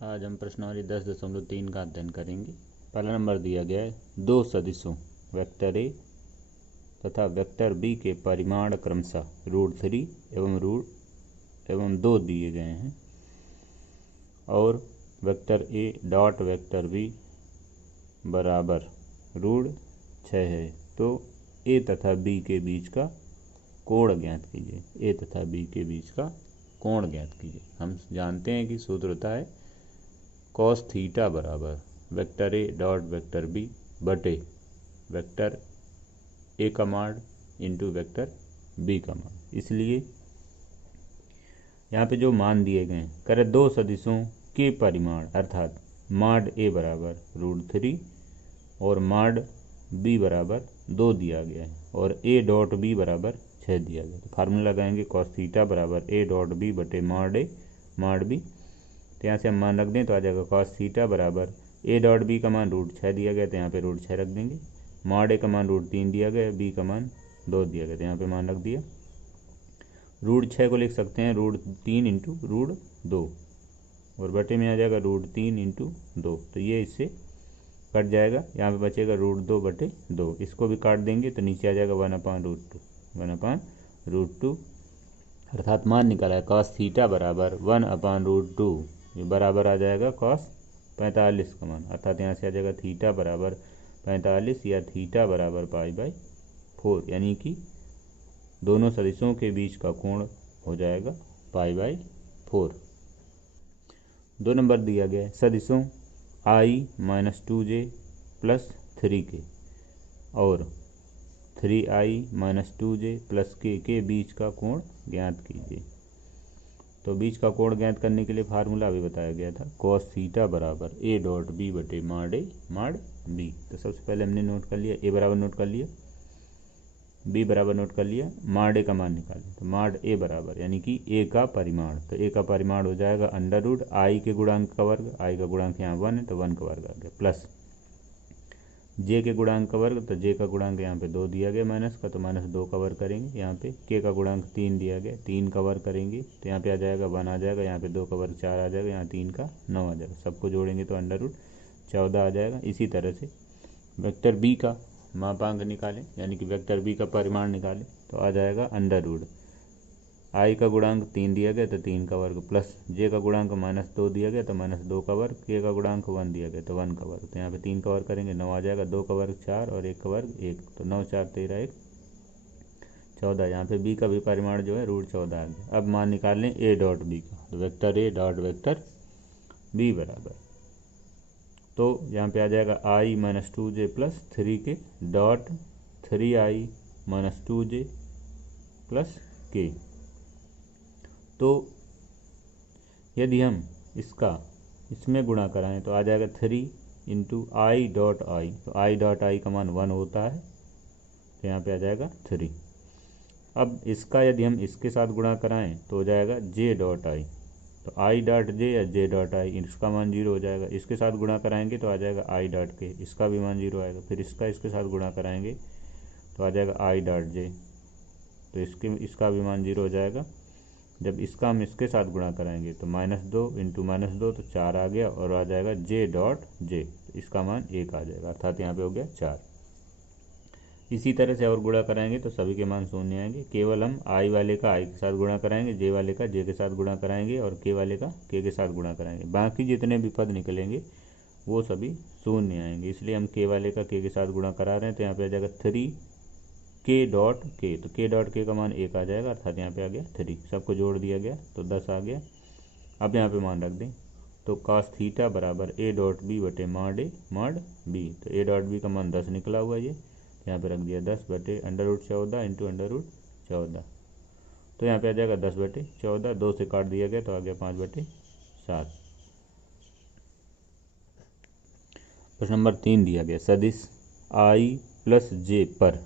आज हम प्रश्नावली 10.3 का अध्ययन करेंगे। पहला नंबर दिया गया है, दो सदिशों वेक्टर ए तथा वेक्टर बी के परिमाण क्रमशः √3 एवं 2 दिए गए हैं और vector A dot vector B बराबर √6 है, तो ए तथा बी के बीच का कोण ज्ञात कीजिए। ए तथा बी के बीच का कोण ज्ञात कीजिए। हम जानते हैं कि सूत्र होता है कॉस थीटा बराबर vector A dot vector B बटे वेक्टर ए का मान इंटू वेक्टर बी का मान। इसलिए यहाँ पे जो मान दिए गए हैं, करें दो सदिशों के परिमाण अर्थात माड ए बराबर √3 और माड बी बराबर 2 दिया गया है और ए डॉट बी बराबर 6 दिया गया। तो फार्मूला लगाएंगे कॉस थीटा बराबर ए डॉट बी बटे माड ए माड बी। तो यहाँ से हम मान रख दें तो आ जाएगा कॉस थीटा बराबर ए डॉट बी का मान √6 दिया गया, तो यहाँ पे √6 रख देंगे। माड ए का मान √3 दिया गया, बी का मान 2 दिया गया, तो यहाँ पे मान रख दिया। √6 को लिख सकते हैं √3 इंटू √2 और बटे में आ जाएगा √3 इंटू 2, तो ये इससे कट जाएगा। यहाँ पे बचेगा √2 बटे 2, इसको भी काट देंगे तो नीचे आ जाएगा 1/√2 अर्थात मान निकाला है कॉस थीटा बराबर 1/√2, ये बराबर आ जाएगा कॉस 45 का मान, अर्थात यहाँ से आ जाएगा थीटा बराबर 45 या थीटा बराबर π/4, यानी कि दोनों सदिशों के बीच का कोण हो जाएगा π/4। 2 नंबर दिया गया है सदिशों i-2j + 3k और 3i-2j + k के बीच का कोण ज्ञात कीजिए। तो बीच का कोण ज्ञात करने के लिए फार्मूला अभी बताया गया था कॉस थीटा बराबर ए डॉट बी बटे माड ए माड बी। तो सबसे पहले हमने नोट कर लिया, ए बराबर नोट कर लिया, बी बराबर नोट कर लिया, माड ए का मान निकालें तो माड ए बराबर यानी कि ए का परिमाण, तो ए का परिमाण हो जाएगा अंडर रूट आई के गुणांक का वर्ग, आई का गुणांक यहाँ 1 है तो 1 का वर्ग आ गया, प्लस जे के गुणांक का वर्ग, तो जे का गुणांक यहाँ पे 2 दिया गया माइनस का, तो -2 का वर्ग करेंगे। यहाँ पे के का गुणांक 3 दिया गया, 3 का वर्ग करेंगे तो यहाँ पे आ जाएगा 1 आ जाएगा, यहाँ पे 2 का वर्ग 4 आ जाएगा, यहाँ 3 का 9 आ जाएगा, सबको जोड़ेंगे तो अंडर रूट 14 आ जाएगा। इसी तरह से वेक्टर बी का मापांक निकालें, यानी कि वेक्टर बी का परिमाण निकालें तो आ जाएगा अंडर रूट आई का गुणांक 3 दिया गया तो 3 का वर्ग, प्लस जे का गुणांक -2 दिया गया तो -2 का वर्ग, के का गुणांक 1 दिया गया तो 1 का वर्ग, तो यहाँ पे 3 का वर्ग करेंगे 9 आ जाएगा, 2 का वर्ग 4 और 1 का वर्ग 1, तो 9 4 13 1 14। यहाँ पे बी का भी परिमाण जो है √14 आ गया। अब मान निकाल लें ए डॉट बी का, तो vector A dot vector B बराबर, तो यहाँ पे आ जाएगा i-2j + 3k dot 3i-2j + k। तो यदि हम इसमें गुणा कराएं तो आ जाएगा 3 इंटू आई डॉट आई, तो आई डॉट आई का मान 1 होता है, तो यहाँ पे आ जाएगा 3। अब इसका यदि हम इसके साथ गुणा कराएं तो हो जाएगा जे डॉट आई, तो आई डॉट जे या जे डॉट आई, इसका मान 0 हो जाएगा। इसके साथ गुणा कराएंगे तो आ जाएगा आई डॉट के, इसका भी मान 0 आएगा। फिर इसके साथ गुणा कराएंगे तो आ जाएगा आई डॉट जे, तो इसका भी मान 0 हो जाएगा। जब इसका हम इसके साथ गुणा कराएंगे तो -2 इंटू -2 तो 4 आ गया और आ जाएगा जे डॉट जे, इसका मान 1 आ जाएगा, अर्थात यहाँ पे हो गया 4। इसी तरह से और गुणा कराएंगे तो सभी के मान शून्य आएंगे, केवल हम आई वाले का आई के साथ गुणा कराएंगे, जे वाले का जे के साथ गुणा कराएंगे और के वाले का के के साथ गुणा कराएंगे। बाकी जितने भी पद निकलेंगे वो सभी शून्य आएंगे, इसलिए हम के वाले का के साथ गुणा करा रहे हैं, तो यहाँ पे आ जाएगा 3k डॉट के, तो के डॉट के का मान 1 आ जाएगा, अर्थात यहाँ पे आ गया 3, सबको जोड़ दिया गया तो 10 आ गया। अब यहाँ पे मान रख दें तो cos थीटा बराबर ए डॉट बी बटे माड ए माड बी, तो ए डॉट बी का मान 10 निकला हुआ ये, यहाँ पे रख दिया 10 बटे under root 14 into under root 14, तो यहाँ पे आ जाएगा 10/14, 2 से काट दिया गया तो आ गया 5/7। प्रश्न नंबर 3 दिया गया सदिश i + j पर,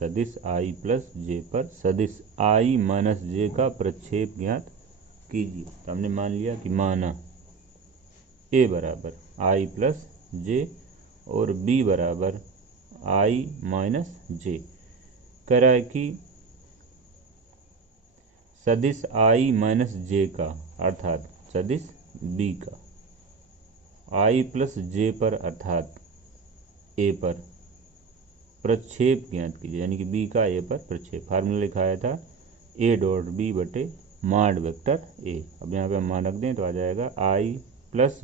सदिश i + j पर सदिश i - j का प्रक्षेप ज्ञात कीजिए। तो हमने मान लिया कि माना a बराबर i + j और b बराबर i - j, कह रहा है कि सदिश i - j का अर्थात सदिश b का आई प्लस जे पर अर्थात ए पर प्रक्षेप ज्ञात कीजिए, यानी कि बी का ए पर प्रक्षेप। फार्मूला लिखाया था ए डॉट बी बटे माड वेक्टर ए। अब यहाँ पे हम मान रख दें तो आ जाएगा I plus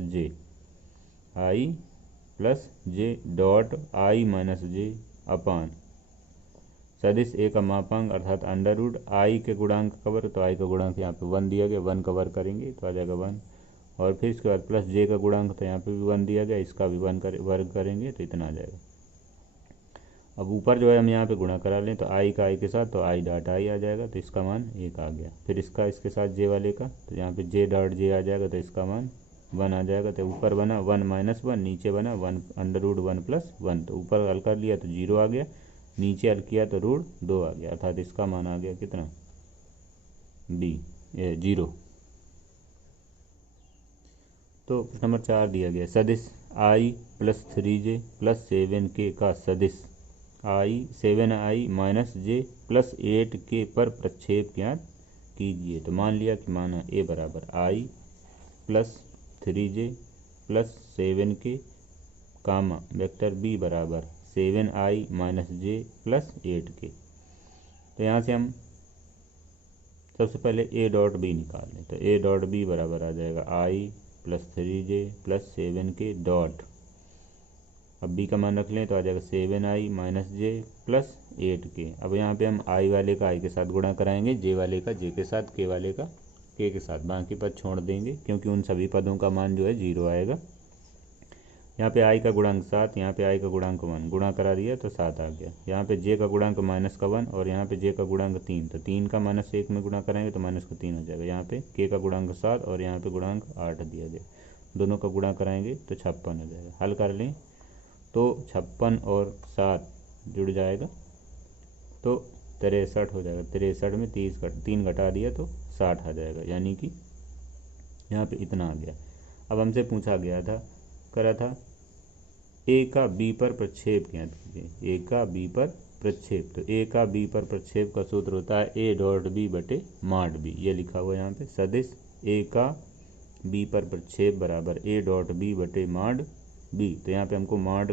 J dot I minus J upon सदिश ए का मापांक अर्थात अंडर रूट आई के गुणांक कवर, तो आई का गुणांक यहाँ पे 1 दिया गया, 1 कवर करेंगे तो आ जाएगा 1। और फिर इसके बाद प्लस जे का गुणांक तो यहाँ पे भी 1 दिया गया, इसका भी 1 वर्ग करेंगे तो इतना आ जाएगा। अब ऊपर जो है हम यहाँ पे गुणा करा लें तो आई का आई के साथ तो आई डॉट आई आ जाएगा, तो इसका मान 1 आ गया। फिर इसका इसके साथ जे वाले का तो यहाँ पे जे डॉट जे आ जाएगा, तो इसका मान 1 आ जाएगा। तो ऊपर बना 1 माइनस 1, नीचे बना 1 अंडर रूट 1 प्लस 1। तो ऊपर हल कर लिया तो 0 आ गया, नीचे हल किया तो रूट 2 आ गया, अर्थात इसका मान आ गया कितना, बी 0। तो नंबर 4 दिया गया सदिश आई प्लस 3j प्लस 7k का सदिश आई 7i माइनस जे प्लस 8k पर प्रक्षेप ज्ञात कीजिए। तो मान लिया कि माना ए बराबर आई प्लस 3j प्लस 7k कामा वेक्टर बी बराबर 7i माइनस जे प्लस 8k। तो यहाँ से हम सबसे पहले ए डॉट बी निकाल लें, तो ए डॉट बी बराबर आ जाएगा I plus 3j plus 7k dot, अब बी का मान रख लें तो आ जाएगा 7i माइनस जे प्लस 8k। अब यहाँ पे हम आई वाले का आई के साथ गुणा कराएंगे, जे वाले का जे के साथ, के वाले का के के साथ, बाकी पद छोड़ देंगे क्योंकि उन सभी पदों का मान जो है 0 आएगा। यहाँ पे आई का गुणांक 7, यहाँ पे आई का गुणांक 1, गुणा करा दिया तो 7 आ गया। यहाँ पे जे का गुणांक माइनस का 1 और यहाँ पे जे का गुणांक 3, तो 3 का माइनस 1 में गुणा कराएंगे तो माइनस का 3 हो जाएगा। यहाँ पे के का गुणांक 7 और यहाँ पे गुणांक 8 दिया गया, दोनों का गुणा कराएंगे तो 56 हो जाएगा। हल कर लें तो 56 और 7 जुड़ जाएगा तो 63 हो जाएगा। 63 में 3 घटा दिया तो 60 आ जाएगा, यानी कि यहाँ पे इतना आ गया। अब हमसे पूछा गया था, करा था ए का बी पर प्रक्षेप ज्ञात कीजिए, ए का बी पर प्रक्षेप। तो ए का बी पर प्रक्षेप का सूत्र होता है ए डॉट बी बटे माड बी, ये लिखा हुआ है यहाँ पे सदिश ए का बी पर प्रक्षेप बराबर ए डॉट बी बटे माड बी। तो यहाँ पे हमको माड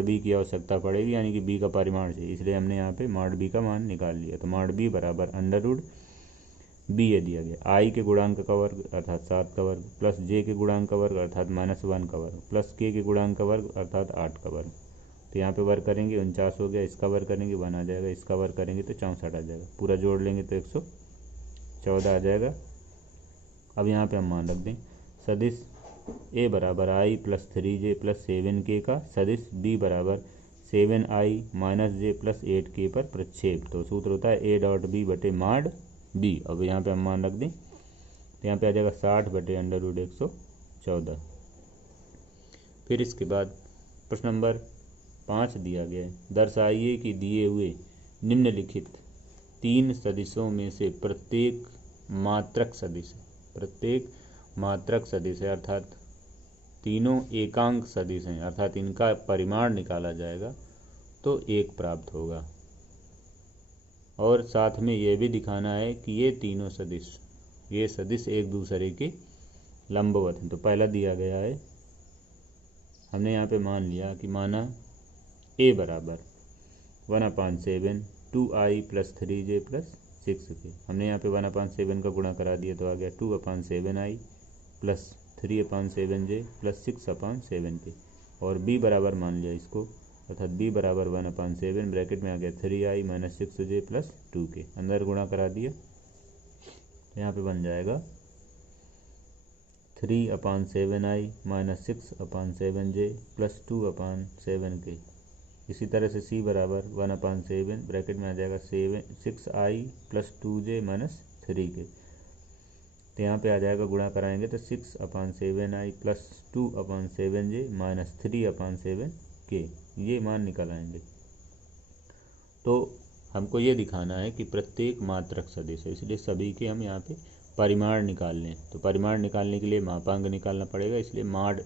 बी की आवश्यकता पड़ेगी, यानी कि बी का परिमाण चाहिए, इसलिए हमने यहाँ पे माड बी का मान निकाल लिया। तो माड बी बराबर अंडर रूट बी ये दिया गया, आई के गुणांक का वर्ग अर्थात 7 का वर्ग प्लस जे के गुणांक का वर्ग अर्थात -1 का वर्ग प्लस के गुणांक का वर्ग अर्थात 8 का वर्ग। तो यहाँ पे वर्ग करेंगे 49 हो गया, इसका वर्ग करेंगे 1 आ जाएगा, इसका वर्ग करेंगे तो 64 आ जाएगा, पूरा जोड़ लेंगे तो 114 आ जाएगा। अब यहाँ पे हम मान रख दें सदिश ए बराबर आई प्लस 3j प्लस 7k का सदिश बी बराबर 7i माइनस जे प्लस 8k पर प्रक्षेप। तो सूत्र होता है ए डॉट बी बटे माड बी। अब यहाँ पे हम मान रख दें तो यहाँ पे आ जाएगा 60 बटे अंडर रूट 114। फिर इसके बाद प्रश्न नंबर 5 दिया गया है, दर्शाइए कि दिए हुए निम्नलिखित 3 सदिशों में से प्रत्येक मात्रक सदिश है, अर्थात तीनों एकांक सदिश हैं, अर्थात इनका परिमाण निकाला जाएगा तो 1 प्राप्त होगा। और साथ में ये भी दिखाना है कि ये तीनों सदिश एक दूसरे के लंबवत हैं। तो पहला दिया गया है, हमने यहाँ पे मान लिया कि माना ए बराबर 1/7 2i plus 3j plus 6k। हमने यहाँ पे 1/7 का गुणा करा दिया तो आ गया 2/7i plus 3/7j plus 6/7k। और b बराबर मान लिया इसको, अर्थात b बराबर 1/7 ब्रैकेट में आ गया 3i minus 6j plus 2k, अंदर गुणा करा दिया तो यहाँ पे बन जाएगा 3/7i minus 6/7j plus 2/7k। इसी तरह से c बराबर 1/7 ब्रैकेट में आ जाएगा 6i plus 2j minus 3k। तो यहाँ पे आ जाएगा गुणा कराएंगे तो 6/7i plus 2/7j minus 3/7k, ये मान निकल आएंगे। तो हमको ये दिखाना है कि प्रत्येक मात्रक सदिश है, इसलिए सभी के हम यहाँ पे परिमाण निकाल लें। तो परिमाण निकालने के लिए मापांक निकालना पड़ेगा, इसलिए माड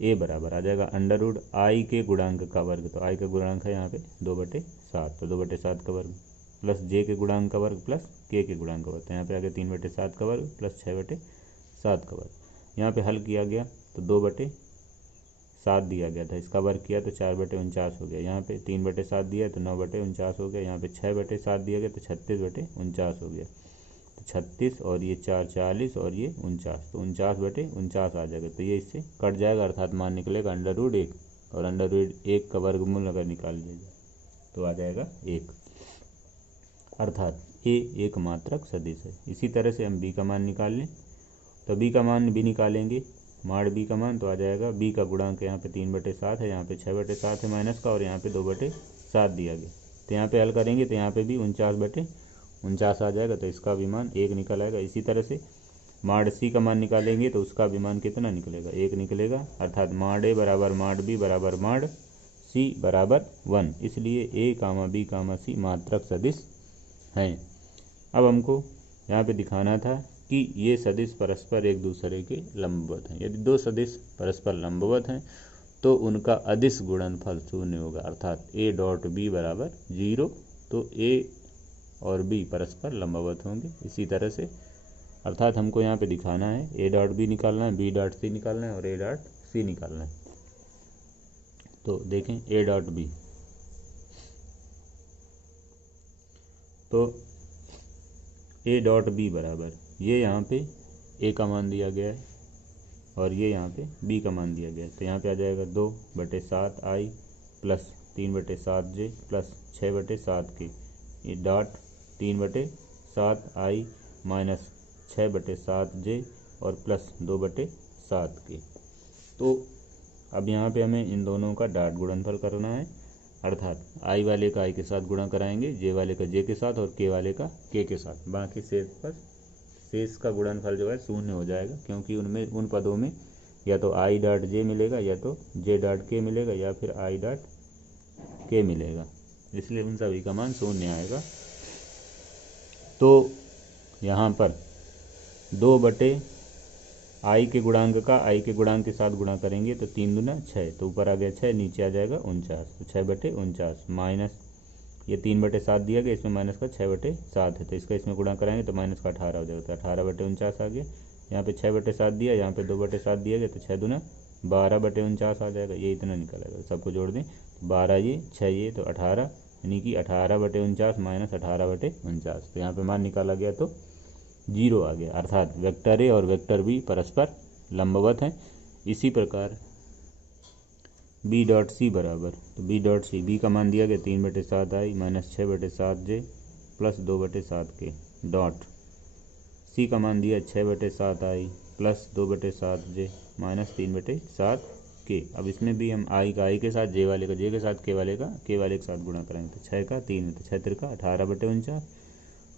ए बराबर आ जाएगा अंडर रूट आई के गुणांक का वर्ग। तो आई का गुणांक है यहाँ पे 2/7, तो 2/7 का वर्ग प्लस जे के गुणांक का वर्ग प्लस के गुणांक का वर्ग। तो यहाँ पे आ गया 3/7 का वर्ग प्लस 6/7 का वर्ग। यहाँ पे हल किया गया तो 2/7 दिया गया था, इसका वर्ग किया तो 4/49 हो गया। यहाँ पे 3/7 दिया तो 9/49 हो गया। यहाँ पे 6/7 दिया गया तो 36/49 हो गया। तो 36 और ये 4 40 और ये 49, तो 49/49 आ जाएगा। तो ये इससे कट जाएगा, अर्थात मान निकलेगा √1, और √1 का वर्गमूल अगर निकाल लिया जाए तो आ जाएगा 1, अर्थात ए एक मात्रक सदिश है। इसी तरह से हम बी का मान निकाल लें, तो बी का मान भी निकालेंगे, माड बी का मान तो आ जाएगा, बी का गुणांक यहाँ पे 3/7 है, यहाँ पे 6/7 है माइनस का, और यहाँ पे 2/7 दिया गया। तो यहाँ पे हल करेंगे तो यहाँ पे भी 49/49 आ जाएगा, तो इसका भी मान 1 निकल आएगा। इसी तरह से माड सी का मान निकालेंगे तो उसका भी मान कितना निकलेगा, 1 निकलेगा, अर्थात माड ए बराबर माड बी बराबर माड सी बराबर 1। इसलिए ए कामा बी कामा सी मात्रक सदिश हैं। अब हमको यहाँ पे दिखाना था कि ये सदिश परस्पर एक दूसरे के लंबवत हैं। यदि दो सदिश परस्पर लंबवत हैं तो उनका अदिश गुणनफल 0 होगा, अर्थात ए डॉट बी बराबर 0। तो ए और बी परस्पर लंबवत होंगे। इसी तरह से अर्थात हमको यहाँ पे दिखाना है ए डॉट बी निकालना है, बी डॉट सी निकालना है और ए डॉट सी निकालना है। तो देखें ए डॉट बी, तो ए डॉट बी बराबर ये यहाँ पे ए का मान दिया गया है और ये यहाँ पे बी का मान दिया गया है। तो यहाँ पे आ जाएगा 2/7 आई प्लस 3/7 जे प्लस 6/7 के, ये डॉट 3/7 आई माइनस 6/7 जे और प्लस 2/7 के। तो अब यहाँ पे हमें इन दोनों का डॉट गुणनफल करना है, अर्थात आई वाले का आई के साथ गुणा कराएंगे, जे वाले का जे के साथ और के वाले का के के साथ। बाकी शेष का गुणनफल जो है 0 हो जाएगा, क्योंकि उन पदों में या तो आई डॉट जे मिलेगा या तो जे डॉट के मिलेगा या फिर आई डॉट के मिलेगा, इसलिए उन सभी का मान 0 आएगा। तो यहाँ पर 2 आई के गुणांक का आई के गुणांक के साथ गुणा करेंगे तो 3 दूना 6, तो ऊपर आ गया 6, नीचे आ जाएगा 49, तो 6/49 माइनस ये 3/7 दिया गया, इसमें माइनस का 6/7 है, तो इसका इसमें गुणा कराएंगे तो माइनस का 18 हो जाएगा, तो 18/49 आ गया। यहाँ पे 6/7 दिया, यहाँ पे 2/7 दिया गया, तो 6 दूना 12/49 आ जाएगा। ये इतना निकलेगा, सबको जोड़ दें, 12 ये 6 ये तो 18, यानी कि 18/49 माइनस 18/49। तो यहाँ पे मान निकाला गया तो 0 आ गया, अर्थात वेक्टर ए और वेक्टर बी परस्पर लंबवत हैं। इसी प्रकार बी डॉट सी बराबर, तो बी डॉट सी, बी का मान दिया गया 3/7 आई माइनस 6/7 जे प्लस 2/7 के, डॉट सी का मान दिया 6/7 आई प्लस 2/7 जे माइनस 3/7 के। अब इसमें भी हम आई का आई के साथ, जे वाले का जे के साथ, के वाले के साथ गुणा करेंगे, तो 6 का 3 तो 6 3 का 18/49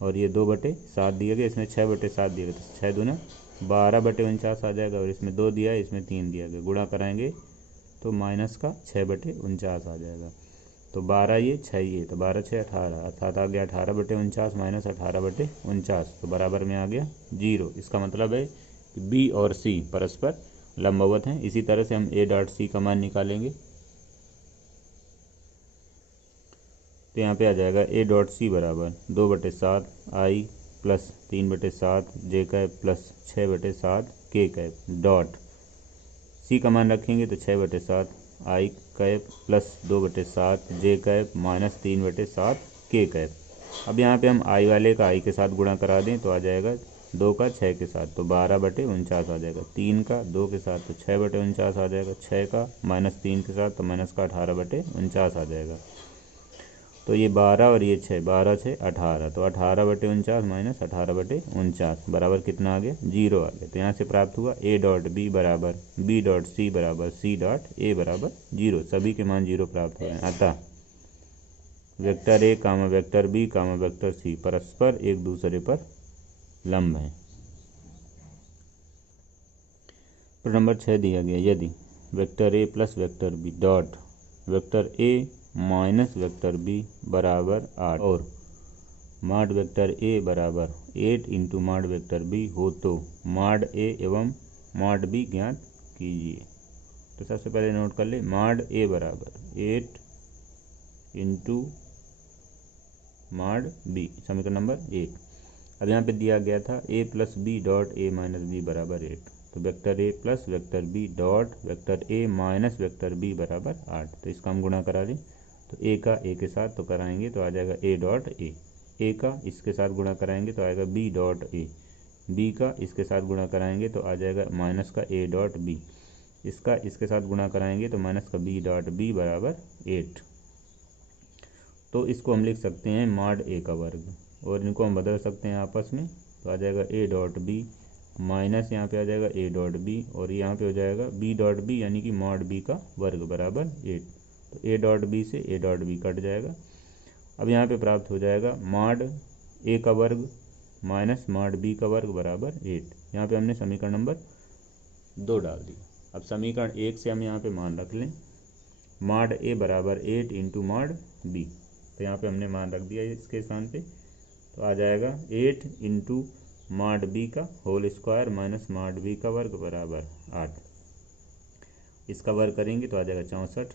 और ये 2/7 दिया गया, इसमें 6/7 दिया गया, तो 6 दूना 12/49 आ जाएगा, और इसमें 2 दिया है, इसमें 3 दिया गया, गुणा कराएंगे तो माइनस का 6/49 आ जाएगा। तो 12 ये 6 ये, तो 12 6 18, अर्थात आ गया 18/49 माइनस 18/49, तो बराबर में आ गया 0। इसका मतलब है कि बी और सी परस्पर लंबवत हैं। इसी तरह से हम ए डॉट सी का मान निकालेंगे, तो यहाँ पे आ जाएगा ए डॉट सी बराबर 2/7 आई प्लस 3/7 जे कैप प्लस 6/7 के कैप, डॉट सी का मान रखेंगे तो 6/7 आई कैप प्लस 2/7 जे कैप माइनस 3/7 के कैप। अब यहाँ पे हम आई वाले का आई के साथ गुणा करा दें तो आ जाएगा 2 का 6 के साथ, तो 12/49 आ जाएगा, 3 का 2 के साथ तो 6/49 आ जाएगा, 6 का माइनस 3 के साथ तो माइनस का 18/49 आ जाएगा। तो ये 12 और ये 6, 12 6 18, तो 18/49 माइनस 18/49 बराबर कितना आ गया, 0 आ गया। तो यहाँ से प्राप्त हुआ ए डॉट बी बराबर बी डॉट सी बराबर सी डॉट ए बराबर 0, सभी के मान 0 प्राप्त हो गए। अतः vector A comma vector B comma vector C परस्पर एक दूसरे पर लंब हैं। प्रश्न नंबर 6 दिया गया, यदि vector A plus vector B dot vector A minus vector B बराबर 8 और माड वेक्टर ए बराबर 8 इंटू माड वेक्टर बी हो तो माड ए एवं माड बी ज्ञात कीजिए। तो सबसे पहले नोट कर ले, माड ए बराबर 8 इंटू माड बी, समीकरण नंबर 1। अब यहाँ पे दिया गया था A plus B dot A minus B बराबर 8, तो vector A plus vector B dot vector A minus vector B बराबर 8। तो इसका हम गुणा करा लें, तो ए का ए के साथ तो कराएंगे तो आ जाएगा ए डॉट ए का इसके साथ गुणा कराएंगे तो आएगा बी डॉट ए, बी का इसके साथ गुणा कराएंगे तो आ जाएगा माइनस का ए डॉट बी, इसका इसके साथ गुणा कराएंगे तो माइनस का बी डॉट बी बराबर 8। तो इसको हम लिख सकते हैं मॉड ए का वर्ग, और इनको हम बदल सकते हैं आपस में, तो आ जाएगा ए डॉट बी माइनस यहाँ पे आ जाएगा ए डॉट बी, और यहाँ पे हो जाएगा बी डॉट बी यानी कि मॉड बी का वर्ग बराबर 8। तो ए डॉट बी से ए डॉट बी कट जाएगा। अब यहाँ पे प्राप्त हो जाएगा मॉड ए का वर्ग माइनस मॉड बी का वर्ग बराबर 8। यहाँ पे हमने समीकरण नंबर 2 डाल दिया। अब समीकरण 1 से हम यहाँ पे मान रख लें, मॉड ए बराबर 8 इंटू मॉड बी, तो यहाँ पे हमने मान रख दिया इसके स्थान पे, तो आ जाएगा 8 इंटू मॉड बी का whole square minus mod B का वर्ग बराबर 8। इसका वर्ग करेंगे तो आ जाएगा 64,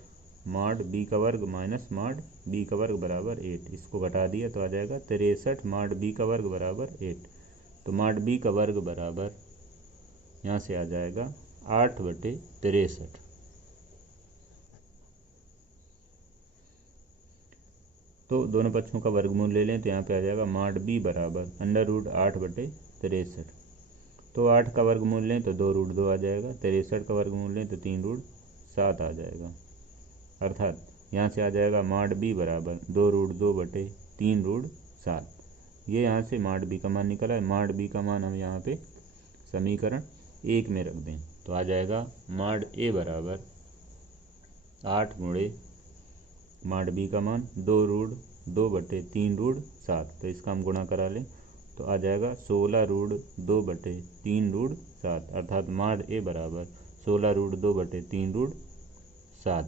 मॉड बी का वर्ग माइनस मॉड बी का वर्ग बराबर 8। इसको घटा दिया तो आ जाएगा 63 मॉड बी का वर्ग बराबर 8। तो मॉड बी का वर्ग बराबर यहाँ से आ जाएगा 8/63। तो दोनों पक्षों का वर्गमूल ले लें तो यहाँ पे आ जाएगा मॉड बी बराबर √8/63। तो 8 का वर्गमूल लें तो 2√2 आ जाएगा, 63 का वर्गमूल लें तो 3√7 आ जाएगा। अर्थात यहाँ से आ जाएगा मॉड बी बराबर 2√2/3√7। ये यहाँ से मॉड बी का मान निकला है। मॉड बी का मान हम यहाँ पे समीकरण 1 में रख दें तो आ जाएगा मॉड ए बराबर 8 गुणे मॉड बी का मान 2√2/3√7। तो इसका हम गुणा करा लें तो आ जाएगा 16√2/3√7, अर्थात मॉड ए बराबर 16√2/3√7।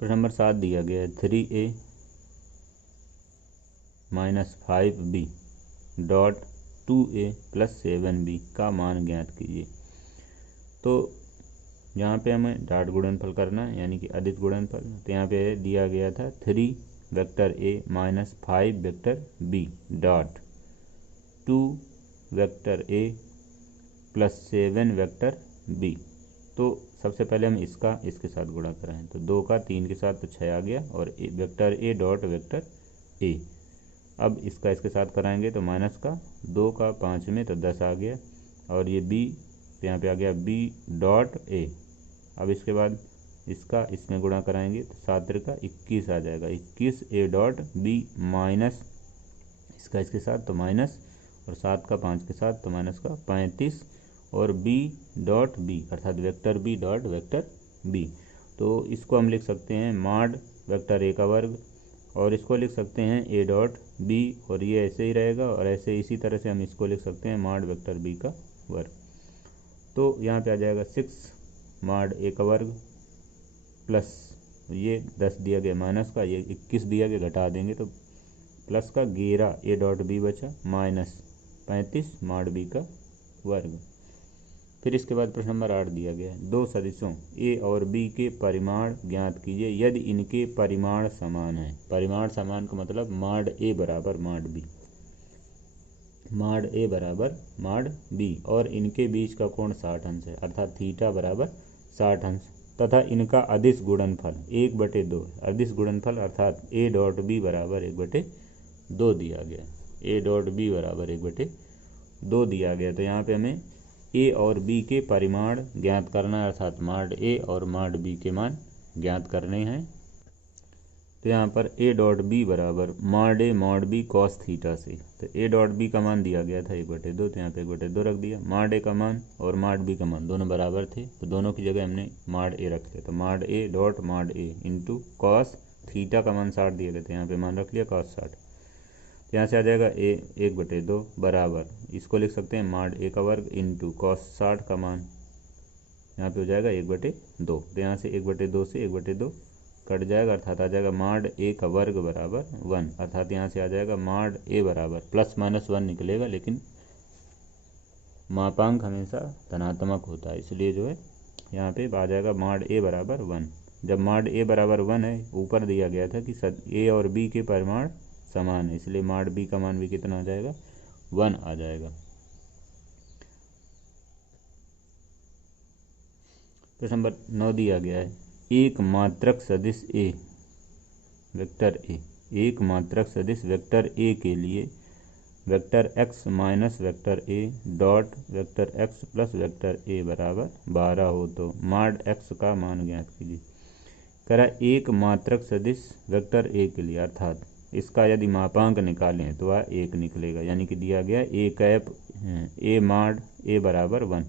प्रश्न नंबर 7 दिया गया है 3a minus 5b dot 2a plus 7b का मान ज्ञात कीजिए। तो यहाँ पे हमें डॉट गुणनफल करना है यानी कि अदिश गुणनफल। तो यहाँ पे दिया गया था 3 vector a minus 5 vector b dot 2 vector a plus 7 vector b। तो सबसे पहले हम इसका इसके साथ गुणा कराएं तो 2 का 3 के साथ तो 6 आ गया, और vector a dot vector a। अब इसका इसके साथ कराएंगे तो माइनस का 2 का 5 में तो 10 आ गया, और ये b तो यहाँ पे आ गया b डॉट a। अब इसके बाद इसका इसमें गुणा कराएंगे तो 7 का 21 आ जाएगा, 21 a डॉट b माइनस इसका इसके साथ तो माइनस, और 7 का 5 के साथ तो माइनस का 35, और b डॉट b अर्थात vector b dot vector b। तो इसको हम लिख सकते हैं मॉड वेक्टर a का वर्ग, और इसको लिख सकते हैं a डॉट b, और ये ऐसे ही रहेगा, और ऐसे इसी तरह से हम इसको लिख सकते हैं मॉड वेक्टर b का वर्ग। तो यहाँ पे आ जाएगा 6 मॉड a का वर्ग प्लस ये 10 दिया गया माइनस का, ये 21 दिया गया घटा देंगे तो प्लस का 11 a डॉट b बचा माइनस 35 मॉड b का वर्ग। फिर इसके बाद प्रश्न नंबर 8 दिया गया है 2 सदिशों a और b के परिमाण ज्ञात कीजिए यदि इनके परिमाण समान है। परिमाण समान का मतलब मॉड a बराबर मॉड b, मॉड a बराबर मॉड b, और इनके बीच का कोण 60 अंश है, अर्थात थीटा बराबर 60 अंश, तथा इनका अदिश गुणनफल 1/2। अदिश गुणनफल अर्थात a डॉट b बराबर 1/2 दिया गया, a डॉट b बराबर 1/2 दिया गया। तो यहाँ पे हमें a और b के परिमाण ज्ञात करना है, अर्थात मॉड a और मॉड b के मान ज्ञात करने हैं। तो यहाँ पर a डॉट b बराबर mod a mod b cos theta से, तो a डॉट b का मान दिया गया था 1/2, तो यहाँ पे 1/2 रख दिया। मॉड a का मान और मॉड b का मान दोनों बराबर थे, तो दोनों की जगह हमने मॉड a रख लिया, तो mod a dot mod a into cos theta का मान 60 दिया गया था, यहाँ पे मान रख लिया कॉस 60। तो यहाँ से आ जाएगा a 1/2 बराबर, इसको लिख सकते हैं मॉड a का वर्ग इंटू कॉस 60 का मान, यहाँ पे हो जाएगा 1/2। तो यहाँ से 1/2 से 1/2 कट जाएगा, अर्थात आ जाएगा मॉड a का वर्ग बराबर 1, अर्थात यहाँ से आ जाएगा मॉड a बराबर प्लस माइनस 1 निकलेगा, लेकिन मापांक हमेशा धनात्मक होता है, इसलिए जो है यहाँ पे आ जाएगा मॉड a बराबर 1। जब मॉड a बराबर 1 है, ऊपर दिया गया था कि a और b के परिमाण समान है, इसलिए मॉड b का मान भी कितना आ जाएगा 1 आ जाएगा। प्रश्न नंबर 9 दिया गया है, एक मात्रक सदिश ए वेक्टर ए, एक मात्रक सदिश वेक्टर ए के लिए vector X minus vector A dot vector x plus vector A बराबर 12 हो तो मॉड एक्स का मान ज्ञात कीजिए। करा एक मात्रक सदिश वेक्टर ए के लिए अर्थात इसका यदि मापांक निकालें तो वह 1 निकलेगा, यानी कि दिया गया ए कैप ए मॉड ए बराबर 1,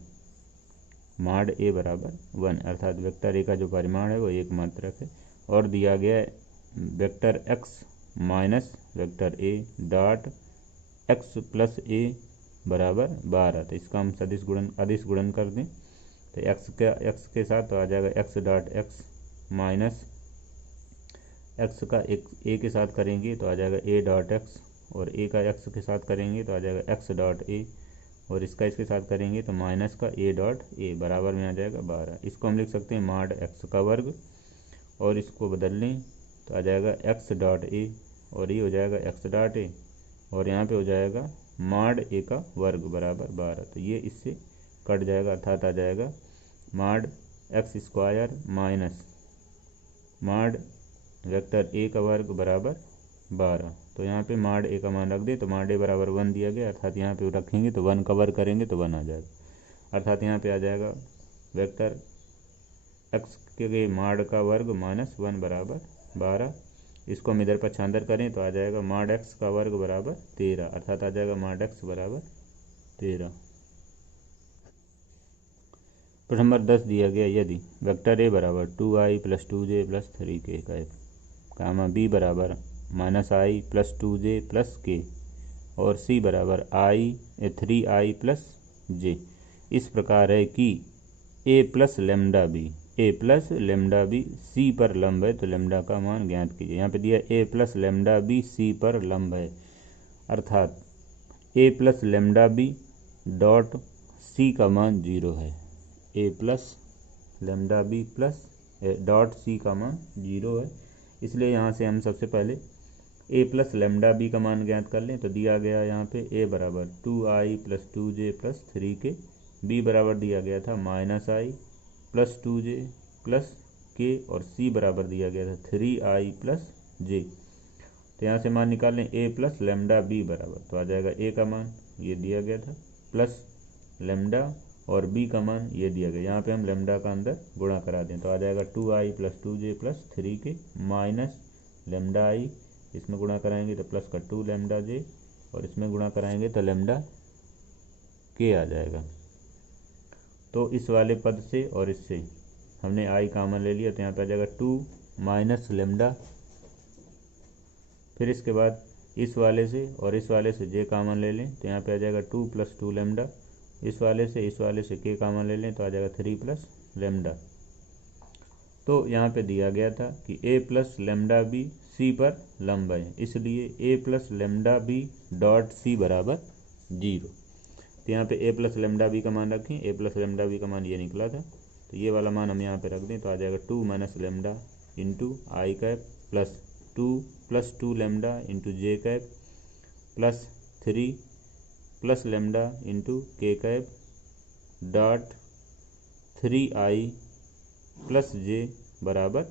मॉड ए बराबर 1 अर्थात वेक्टर ए का जो परिमाण है वो एक मात्रक है। और दिया गया है vector X minus vector A dot X plus A बराबर 12, तो इसका हम अदिश गुणन कर दें तो एक्स के साथ तो आ जाएगा x dot x minus x का एक ए के साथ करेंगे तो आ जाएगा ए डॉट एक्स, और ए का एक्स के साथ करेंगे तो आ जाएगा एक्स डॉट ए, और इसका इसके साथ करेंगे तो माइनस का ए डॉट ए बराबर में आ जाएगा 12। इसको हम लिख सकते हैं मॉड एक्स का वर्ग, और इसको बदल लें तो आ जाएगा एक्स डॉट ए, और ये हो जाएगा एक्स डॉट ए, और यहाँ पे हो जाएगा मॉड ए का वर्ग बराबर 12, तो ये इससे कट जाएगा अर्थात आ जाएगा mod x square minus mod vector A का वर्ग बराबर 12। तो यहाँ पे मॉड ए का मान रख दे तो मॉड ए बराबर 1 दिया गया, अर्थात यहाँ पे रखेंगे तो 1 कवर करेंगे तो 1 आ जाएगा, अर्थात यहाँ पे आ जाएगा वेक्टर एक्स के मॉड का वर्ग माइनस 1 बराबर 12। इसको हम इधर पक्षांतर करें तो आ जाएगा मॉड एक्स का वर्ग बराबर 13, अर्थात आ जाएगा मॉड एक्स बराबर 13। प्रश्न नंबर 10 दिया गया, यदि वेक्टर ए बराबर 2i plus 2j plus 3k का कामा बी बराबर माइनस आई प्लस 2j प्लस के और सी बराबर 3i प्लस जे इस प्रकार है कि A plus lambda B C पर लंब है तो लेमडा का मान ज्ञात कीजिए। यहाँ पे दिया A plus lambda B C पर लंब है, अर्थात A plus lambda B dot C का मान 0 है, A plus lambda B plus dot C का मान 0 है। इसलिए यहाँ से हम सबसे पहले ए प्लस लेमडा बी का मान ज्ञात कर लें तो दिया गया यहाँ पे ए बराबर 2i plus 2j plus 3k, B बराबर दिया गया था माइनस आई प्लस 2j प्लस के, और सी बराबर दिया गया था 3i प्लस जे। तो यहाँ से मान निकाल लें ए प्लस लेमडा बी बराबर तो आ जाएगा ए का मान ये दिया गया था प्लस लेमडा और बी का मान ये दिया गया, यहाँ पे हम लेमडा का अंदर गुणा करा दें तो आ जाएगा 2i plus 2j plus 3k minus lambda I, इसमें गुणा कराएंगे तो प्लस का 2 लेमडा जे, और इसमें गुणा कराएंगे तो लेमडा के आ जाएगा। तो इस वाले पद से और इससे हमने आई कॉमन ले लिया तो यहाँ पे आ जाएगा 2 माइनस लेमडा, फिर इसके बाद इस वाले से और इस वाले से जे कॉमन ले लें तो यहाँ पे आ जाएगा 2 प्लस 2 लेमडा, इस वाले से के कॉमन ले लें तो आ जाएगा 3 प्लस लेमडा। तो यहाँ पे दिया गया था कि A plus lambda B C पर लंब है, इसलिए A plus lambda B dot C बराबर 0। तो यहाँ पे ए प्लस लेमडा बी का मान रखें, ए प्लस लेमडा बी का मान ये निकला था तो ये वाला मान हम यहाँ पे रख दें तो आ जाएगा 2 minus lambda into I cap plus 2 lambda into J cap plus 3 plus lambda into K cap dot 3i plus J बराबर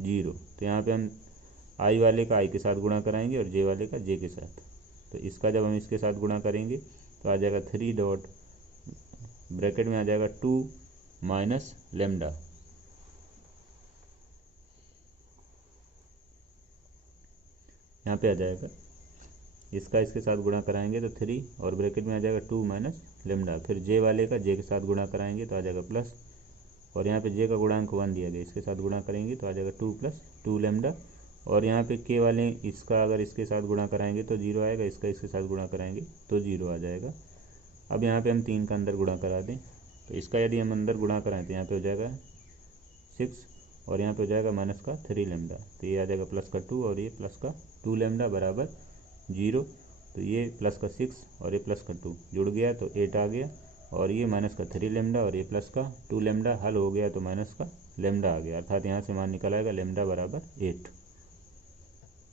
0। तो यहाँ पे हम आई वाले का आई के साथ गुणा कराएंगे और जे वाले का जे के साथ, तो इसका जब हम इसके साथ गुणा करेंगे तो आ जाएगा 3 डॉट ब्रैकेट में आ जाएगा 2 माइनस लेमडा, यहाँ पे आ जाएगा इसका इसके साथ गुणा कराएंगे तो 3 और ब्रैकेट में आ जाएगा 2 माइनस लेमडा, फिर जे वाले का जे के साथ गुणा कराएंगे तो आ जाएगा प्लस, और यहाँ पे जे का गुणांक 1 दिया गया इसके साथ गुणा करेंगे तो आ जाएगा 2 प्लस 2 लेमडा, और यहाँ पे के वाले इसका अगर इसके साथ गुणा कराएंगे तो 0 आएगा, इसका इसके साथ गुणा कराएंगे तो 0 आ जाएगा। अब यहाँ पे हम 3 का अंदर गुणा करा दें तो इसका यदि हम अंदर गुणा कराएं तो यहाँ पे हो जाएगा 6 और यहाँ पे हो जाएगा माइनस का 3 लेमडा, तो ये आ जाएगा प्लस का 2 और ये प्लस का 2 लेमडा बराबर 0। तो ये प्लस का 6 और ये प्लस का 2 जुड़ गया तो 8 आ गया, और ये माइनस का 3 लेमडा और ये प्लस का 2 लेमडा हल हो गया तो माइनस का लेमडा आ गया, अर्थात यहाँ से मान निकल आएगा लेमडा बराबर 8।